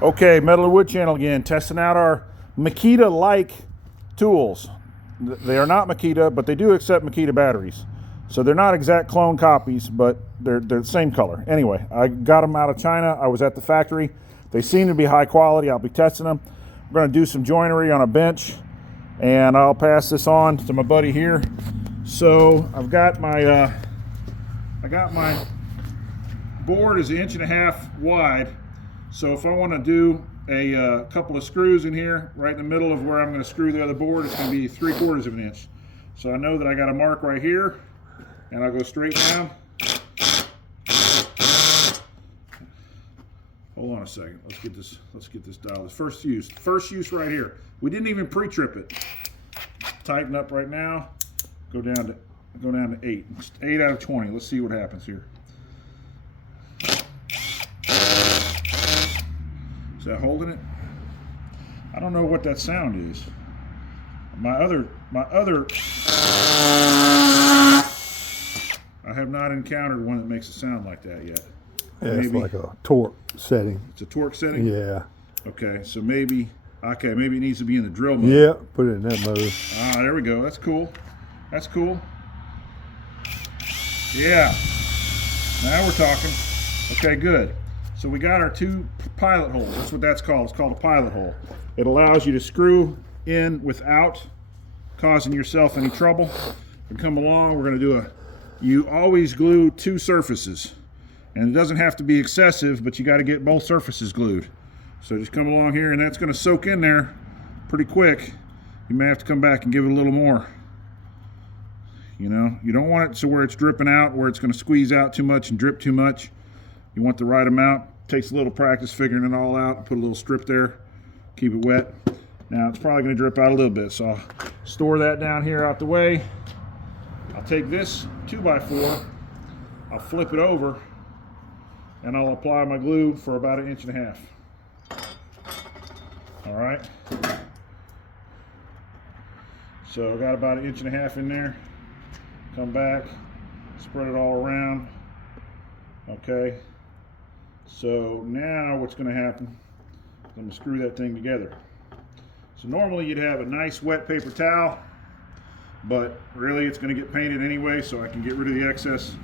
Okay, Metal and Wood Channel again, testing out our Makita-like tools. They are not Makita, but they do accept Makita batteries. So they're not exact clone copies, but they're the same color. Anyway, I got them out of China. I was at the factory. They seem to be high quality. I'll be testing them. We're going to do some joinery on a bench, and I'll pass this on to my buddy here. So I've got my board is 1.5 inches wide. So if I want to do a couple of screws in here, right in the middle of where I'm going to screw the other board, it's going to be 3/4 of an inch. So I know that I got a mark right here, and I'll go straight down. Hold on a second. Let's get this dialed. First use right here. We didn't even pre-trip it. Tighten up right now. Go down to 8. 8 out of 20. Let's see what happens here. Is that holding it? I don't know what that sound is. My other I have not encountered one that makes a sound like that yet. Yeah, it's like a torque setting. It's a torque setting? Yeah. Okay, so maybe it needs to be in the drill mode. Yeah, put it in that mode. Ah, there we go. That's cool. That's cool. Yeah. Now we're talking. Okay, good. So we got our 2 pilot holes. That's what that's called. It's called a pilot hole. It allows you to screw in without causing yourself any trouble. We come along, we're going to do you always glue 2 surfaces. And it doesn't have to be excessive, but you got to get both surfaces glued. So just come along here, and that's going to soak in there pretty quick. You may have to come back and give it a little more. You know, you don't want it so where it's dripping out, where it's going to squeeze out too much and drip too much. You want the right amount. Takes a little practice figuring it all out. Put a little strip there, keep it wet. Now it's probably going to drip out a little bit, so I'll store that down here out the way. I'll take this 2x4, I'll flip it over, and I'll apply my glue for about 1.5 inches. All right. So I got about 1.5 inches in there. Come back, spread it all around. Okay. So now what's going to happen is I'm going to screw that thing together. So normally you'd have a nice wet paper towel, but really it's going to get painted anyway, so I can get rid of the excess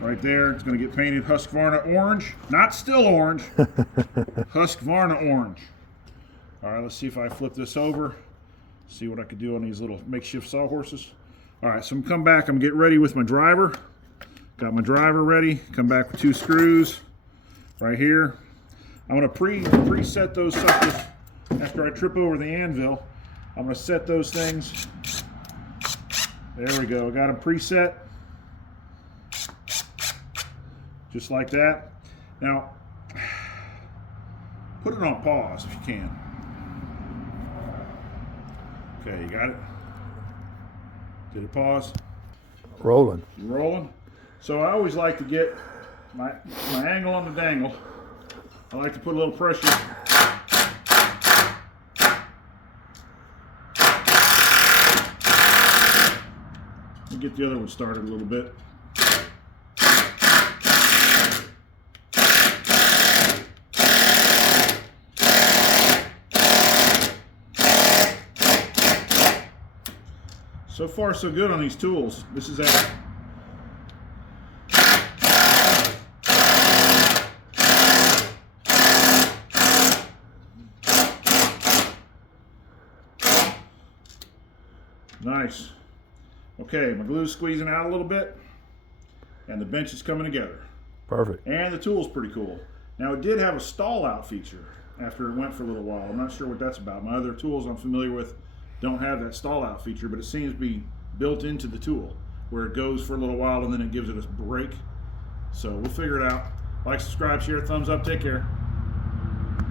right there. It's going to get painted Husqvarna orange, not still orange, Husqvarna orange. All right, let's see if I flip this over, see what I could do on these little makeshift sawhorses. All right, so I'm come back, I'm getting ready with my driver. Got my driver ready, come back with 2 screws right here. I'm going to preset those suckers after I trip over the anvil. I'm going to set those things. There we go, I got them preset. Just like that. Now, put it on pause if you can. Okay, you got it? Did it pause? Rolling. Rolling. So I always like to get my angle on the dangle. I like to put a little pressure. Let me get the other one started a little bit. So far so good on these tools. This is at nice. Okay, my glue's squeezing out a little bit, and the bench is coming together. Perfect. And the tool's pretty cool. Now it did have a stall out feature after it went for a little while. I'm not sure what that's about. My other tools I'm familiar with don't have that stall out feature, but it seems to be built into the tool where it goes for a little while and then it gives it a break. So we'll figure it out. Like, subscribe, share, thumbs up, take care.